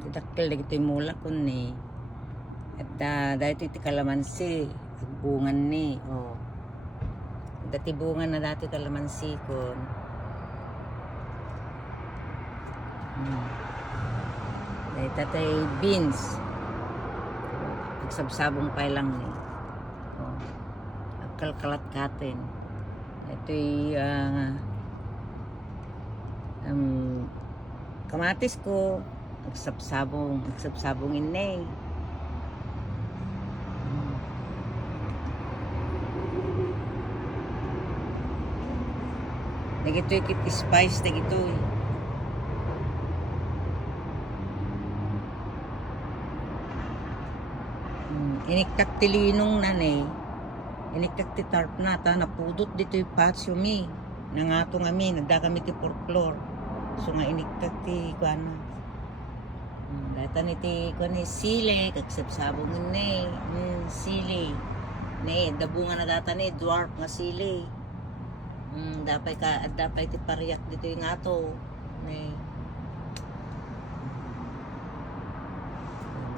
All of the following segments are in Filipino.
Tidakkel dagiti mula kun ni. At dahito iti kalamansi, bungan ni. Oh. Dati bungan na dati kalamansi kun. Dahil tatay beans. Nagsabsabong pa lang ni. Oh. Agkalkalat katin. Ito'y kamatis ko. Nagsabsabong inay. Nagito'y kit spice nagito'y. Iniktak tilinong nanay. Iniktak ti tarp na ta napudot dito'y patio mi. Nangato nga mi, nagda kami ti folklore. So nga iniktak ti kuana. Data ni ti kuana sili, kagsabsabong inay. Sili. Ne, dabunga na data ni dwarf nga sili. Dapay ti pariyak dito yung ato. Ne.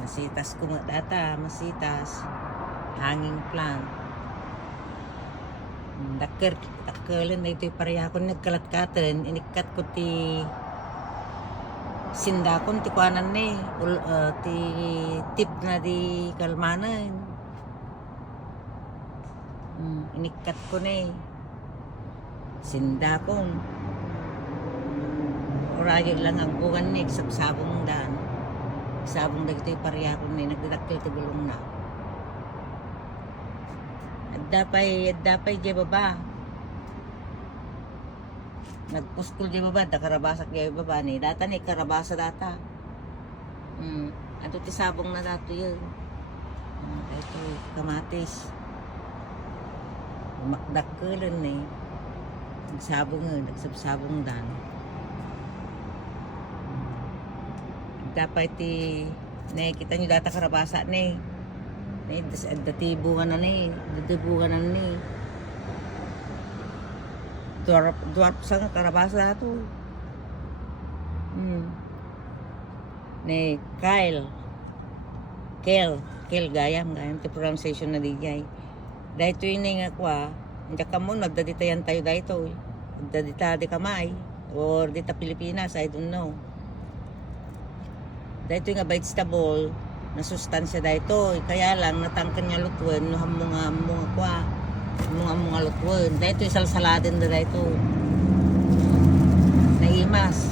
Masitas ko data, masitas. Hanging plant. Dakkelan na ito yung pariyakon nagkalat-katan. Inikat ko ti sindakon ti kuanan ni. Ti tip na di kalmanan. Inikat ko na sindakon. Oraya lang ang bungan ni. Sabsabong daan. Sabong dagito yung pariyakon ni. Nagdadakkel ti gulong na. Dapay di baba. Nagpuskol di baba, da karabasak di baba ni. Data ni karabasa data. Ato ti sabong na dato yun. Ito kamatis. Makdakkelan ni. Nagsabong dan. Dapay ti nakikita nyo data karabasa ni. Dati bunga na ni. Dwarf sa karabasa to. Ni Kyle gayam ti pronunciation na digay. Dahito yun nga kwa. Hindi ka mo nagdaditayan tayo dahito. Nagdadita di kamay. Or dita Pilipinas, I don't know. Dahito nga vegetable na sustansya dahito. Kaya lang natangkan nga lutuan no mga kwa. Mga lutuan. Dahito yung salsaladin na dahito. Naimas.